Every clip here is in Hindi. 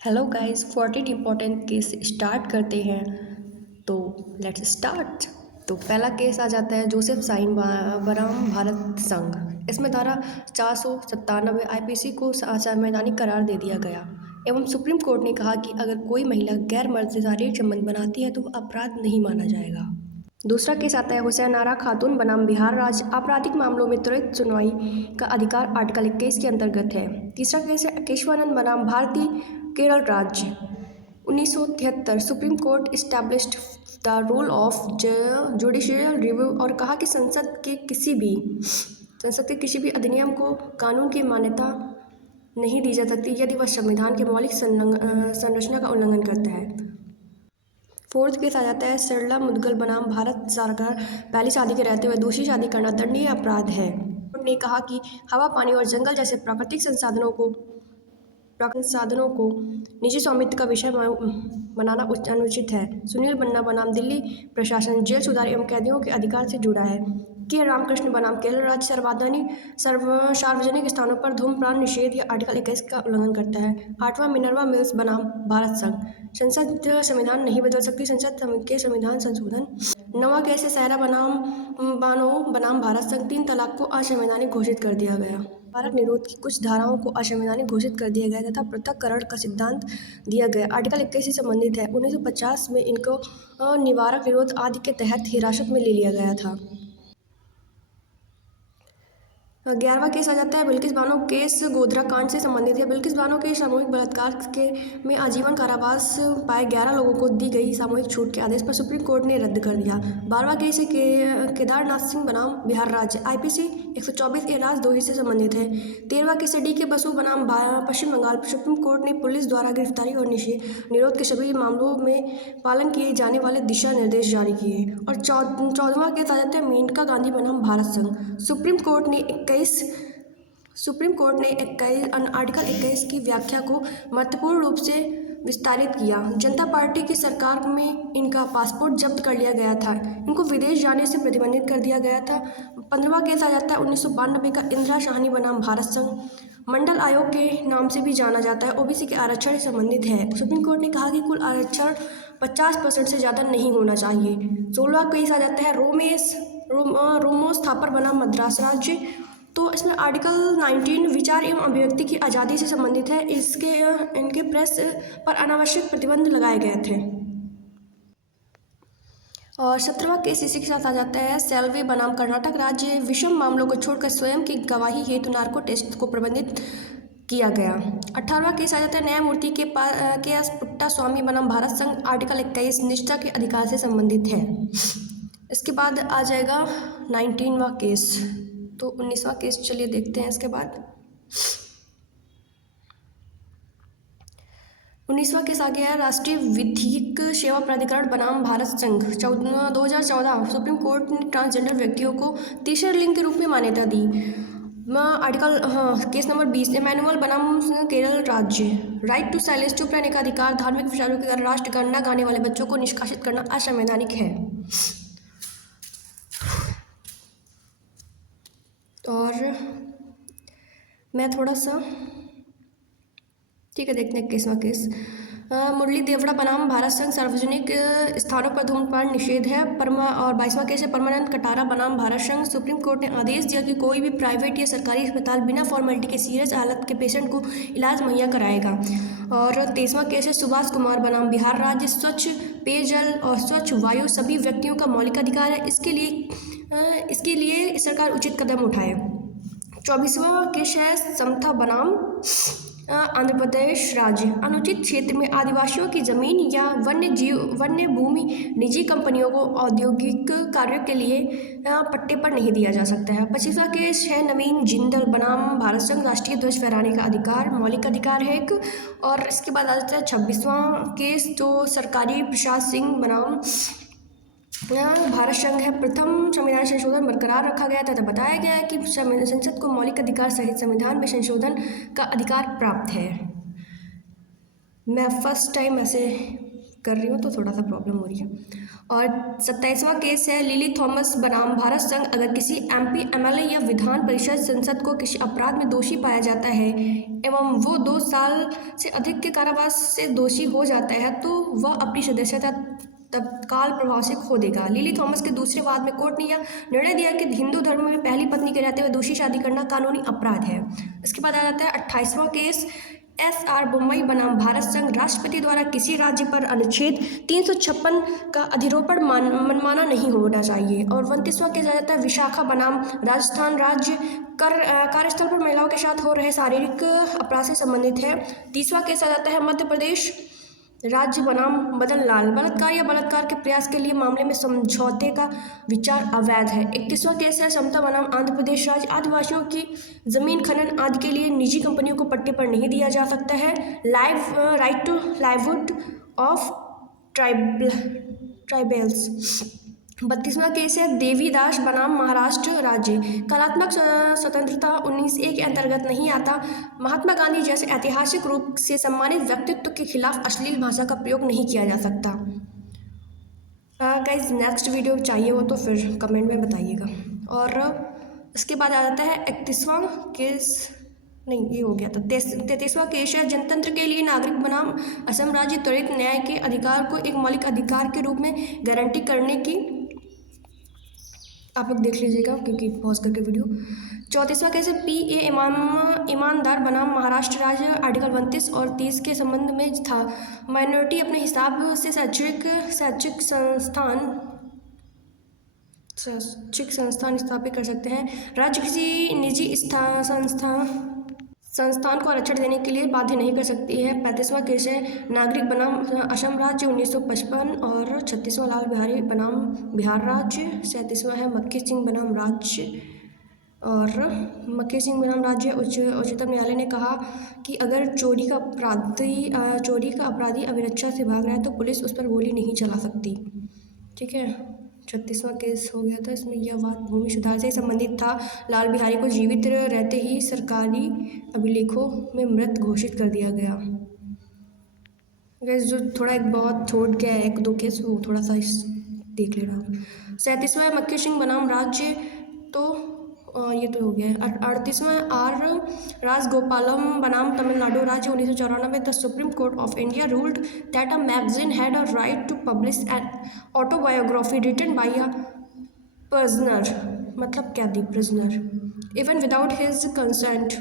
Hello guys 14 important case start करते हैं। तो लेट्स स्टार्ट। तो पहला केस आ जाता है जोसेफ साइन बनाम भारत संघ। इसमें धारा 497 आईपीसी को असंवैधानिक करार दे दिया गया एवं सुप्रीम कोर्ट ने कहा कि अगर कोई महिला गैर मर्द से शारीरिक संबंध बनाती है तो वह अपराध नहीं माना जाएगा। दूसरा केस आता है हुसैन आरा खातून बनाम बिहार राज्य। आपराधिक मामलों में त्वरित सुनवाई का अधिकार आर्टिकल 21 के अंतर्गत है। तीसरा केस है केशवानंद बनाम भारतीय केरल राज्य। 1973 supreme court established the rule of judicial review और कहा कि संसद के किसी भी अधिनियम को कानून की मान्यता नहीं दी जा सकती यदि वह संविधान के मौलिक संरचना का उल्लंघन करता है। फोर्थ केस आ जाता है सरला मुदगल बनाम भारत सरकार। पहली शादी के रहते हुए दूसरी शादी करना दंडनीय अपराध है। कोर्ट ने कहा कि हवा, पानी और जंगल जैसे प्राकृतिक संसाधनों को निजी स्वामित्व का विषय बनाना अनुचित है। सुनील बन्ना बनाम दिल्ली प्रशासन जेल सुधार एवं कैदियों के अधिकार से जुड़ा है। के रामकृष्ण बनाम केरल राज्य सार्वजनिक स्थानों पर धूम्रपान निषेध या आर्टिकल 21 का उल्लंघन करता है। आठवां मिनर्वा मिल्स बनाम भारत संघ। संसद संविधान नहीं बदल सकती, संसद के संविधान संशोधन। नवा केस सहरा बनाम भारत संघ। 3 तलाक को असंवैधानिक घोषित कर दिया गया। भारत निरोध की कुछ धाराओं को असंवैधानिक घोषित कर दिया गया तथा पृथक्करण का सिद्धांत दिया गया। आर्टिकल 21 से संबंधित है। 1950 में इनको निवारक विरोध आदि के तहत हिरासत में ले लिया गया था। 11वां केस आ जाता है बिल्किस बानो केस गोधरा कांड से संबंधित है। बिल्किस बानो के सामूहिक बलात्कार में आजीवन कारावास पाए 11 लोगों को दी गई सामूहिक छूट के आदेश पर सुप्रीम कोर्ट ने रद्द कर दिया। 12वां केस है केदारनाथ सिंह बनाम बिहार राज्य। आईपीसी 124 ए राजद्रोही से संबंधित है। 13वां केस है DK बसु बनाम पश्चिम बंगाल। सुप्रीम कोर्ट ने पुलिस द्वारा गिरफ्तारी और निरोध के सभी मामलों में पालन किए जाने वाले दिशा निर्देश जारी किए। और 14वां केस आ जाता है मेनका गांधी बनाम भारत संघ। सुप्रीम कोर्ट ने आर्टिकल 21 की व्याख्या को महत्वपूर्ण रूप से विस्तारित किया। जनता पार्टी की सरकार में इनका पासपोर्ट जब्त कर लिया गया था। इनको विदेश जाने से प्रतिबंधित कर दिया गया था। 15वां केस आ जाता है 1992 का इंदिरा शाहनी बनाम भारत संघ। मंडल आयोग के नाम से भी जाना जाता है। ओबीसी के आरक्षण से संबंधित है। सुप्रीम कोर्ट ने कहा कि कुल आरक्षण 50% से ज़्यादा नहीं होना चाहिए। 16वां केस आ जाता है रोमोस थापर बनाम मद्रास राज्य। तो इसमें आर्टिकल 19 विचार एवं अभिव्यक्ति की आज़ादी से संबंधित है। इनके प्रेस पर अनावश्यक प्रतिबंध लगाए गए थे। और 17वां केस इसी के साथ आ जाता है सेल्वी बनाम कर्नाटक राज्य। विषम मामलों को छोड़कर स्वयं की गवाही हेतु नार्को टेस्ट को प्रतिबंधित किया गया। 18वां केस आ जाता है न्यायमूर्ति के एस पुट्टा स्वामी बनाम भारत संघ। आर्टिकल 21 निष्ठा के अधिकार से संबंधित है। इसके बाद आ जाएगा 19वां केस। तो 19वां केस चलिए देखते हैं। इसके बाद 19वां केस आ गया है राष्ट्रीय विधिक सेवा प्राधिकरण बनाम भारत संघ। 2014 सुप्रीम कोर्ट ने ट्रांसजेंडर व्यक्तियों को तीसरे लिंग के रूप में मान्यता दी। केस नंबर 20 एमैनुअल बनाम केरल राज्य। राइट टू साइलेंस, चुप रहने का अधिकार। धार्मिक विचारों के कारण राष्ट्रगाना गाने वाले बच्चों को निष्कासित करना असंवैधानिक है। और मैं थोड़ा सा ठीक है देखते हैं 21वां केस। मुरली देवड़ा बनाम भारत संघ। सार्वजनिक स्थानों पर धूम्रपान निषेध है। और 22वां केस है परमानंद कटारा बनाम भारत संघ। सुप्रीम कोर्ट ने आदेश दिया कि कोई भी प्राइवेट या सरकारी अस्पताल बिना फॉर्मेलिटी के सीरियस हालत के पेशेंट को इलाज मुहैया कराएगा। और 23वां केस है सुभाष कुमार बनाम बिहार राज्य। स्वच्छ पेयजल और स्वच्छ वायु सभी व्यक्तियों का मौलिक अधिकार है। इसके लिए सरकार उचित कदम उठाए। 24वां केस है समथा बनाम आंध्र प्रदेश राज्य। अनुचित क्षेत्र में आदिवासियों की जमीन या वन्य भूमि निजी कंपनियों को औद्योगिक कार्यों के लिए पट्टे पर नहीं दिया जा सकता है। 25वां केस है नवीन जिंदल बनाम भारत संघ। राष्ट्रीय ध्वज फहराने का अधिकार मौलिक अधिकार है एक। और इसके बाद आ जाता है 26वां केस जो सरकारी प्रसाद सिंह बनाम भारत संघ है। प्रथम संविधान संशोधन बरकरार रखा गया तथा बताया गया है कि संसद को मौलिक अधिकार सहित संविधान में संशोधन का अधिकार प्राप्त है। मैं फर्स्ट टाइम ऐसे कर रही हूँ तो थोड़ा सा प्रॉब्लम हो रही है। और 27वां केस है लिली थॉमस बनाम भारत संघ। अगर किसी MP MLA या विधान परिषद संसद को किसी अपराध में दोषी पाया जाता है एवं वो 2 साल से अधिक के कारावास से दोषी हो जाता है तो वह अपनी सदस्यता तत्काल प्रभाव से खो देगा। लिली थॉमस के दूसरे वाद में कोर्ट ने यह निर्णय दिया कि हिंदू धर्म में पहली पत्नी के रहते हुए दूसरी शादी करना कानूनी अपराध है। इसके बाद आ जाता है 28वां केस SR बोम्मई बनाम भारत संघ। राष्ट्रपति द्वारा किसी राज्य पर अनुच्छेद 356 का अधिरोपण मनमाना नहीं होना चाहिए। और 29वां केस आ जाता है विशाखा बनाम राजस्थान राज्य। कार्यस्थल पर महिलाओं के साथ हो रहे शारीरिक अपराध से संबंधित है। 30वां केस आ जाता है मध्य प्रदेश राज्य बनाम मदन लाल। बलात्कार या बलात्कार के प्रयास के लिए मामले में समझौते का विचार अवैध है। 31वां केस है समता बनाम आंध्र प्रदेश राज्य। आदिवासियों की जमीन खनन आदि के लिए निजी कंपनियों को पट्टे पर नहीं दिया जा सकता है। Right to livelihood of tribals. 32वां केस है देवीदास बनाम महाराष्ट्र राज्य। कलात्मक स्वतंत्रता 19A के अंतर्गत नहीं आता। महात्मा गांधी जैसे ऐतिहासिक रूप से सम्मानित व्यक्तित्व के खिलाफ अश्लील भाषा का प्रयोग नहीं किया जा सकता। गाइज नेक्स्ट वीडियो चाहिए हो तो फिर कमेंट में बताइएगा। और इसके बाद आ जाता है 31वां केस, नहीं ये हो गया था। 33वां केस है जनतंत्र के लिए नागरिक बनाम असम राज्य। त्वरित न्याय के अधिकार को एक मौलिक अधिकार के रूप में गारंटी करने की, आप लोग देख लीजिएगा क्योंकि पॉज करके वीडियो। 34वां केस है PA ईमानदार बनाम महाराष्ट्र राज्य। आर्टिकल 29 और 30 के संबंध में था। माइनॉरिटी अपने हिसाब से शैक्षिक संस्थान स्थापित कर सकते हैं। राज्य किसी निजी संस्थान को आरक्षण देने के लिए बाध्य नहीं कर सकती है। 35वां केस है नागरिक बनाम असम राज्य 1955। और 36वां लाल बिहारी बनाम बिहार राज्य। 37वां है मक्खी सिंह बनाम राज्य। और मक्खी सिंह बनाम राज्य। उच्चतम न्यायालय ने कहा कि अगर चोरी का अपराधी अभिरक्षा से भाग रहा है तो पुलिस उस पर गोली नहीं चला सकती। ठीक है, 36वां केस हो गया था। इसमें यह बात भूमि सुधार से संबंधित था। लाल बिहारी को जीवित रहते ही सरकारी अभिलेखों में मृत घोषित कर दिया गया। गैस जो थोड़ा एक बहुत छोड़ गया है 1-2 केस वो थोड़ा सा देख लेना। 37वां मक्खी सिंह बनाम राज्य, तो ये तो हो गया। 38वां R राजगोपालम बनाम तमिलनाडु राज्य 1994। The Supreme Court of India ruled that a magazine had a right to publish an autobiography written by a prisoner, मतलब क्या the prisoner, even without his consent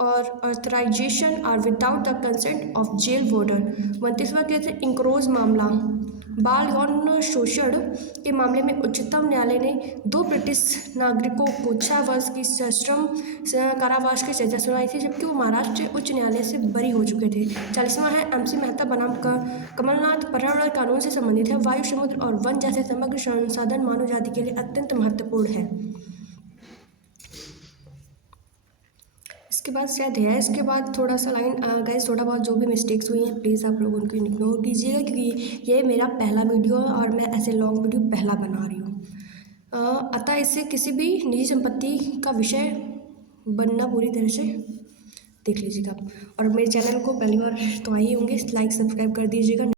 और ऑथराइजेशन और without the consent of jail warden. 29वां केस इंक्रोज मामला। बाल यौन शोषण के मामले में उच्चतम न्यायालय ने 2 ब्रिटिश नागरिकों को 6 वर्ष की सश्रम कारावास की सजा सुनाई थी जबकि वो महाराष्ट्र उच्च न्यायालय से बरी हो चुके थे। 40वां है MC मेहता बनाम कमलनाथ। पर्यावरण कानून से संबंधित है। वायु, समुद्र और वन जैसे समग्र संसाधन मानव जाति के लिए अत्यंत महत्वपूर्ण है। इसके बाद शायद है, इसके बाद थोड़ा सा लाइन गाइस, थोड़ा बहुत जो भी मिस्टेक्स हुई हैं प्लीज़ आप लोग उनको इग्नोर कीजिएगा क्योंकि ये मेरा पहला वीडियो है और मैं ऐसे लॉन्ग वीडियो पहला बना रही हूँ। अतः इससे किसी भी निजी संपत्ति का विषय बनना पूरी तरह से देख लीजिएगा आप। और मेरे चैनल को पहली बार तो आए ही होंगे, लाइक सब्सक्राइब कर दीजिएगा।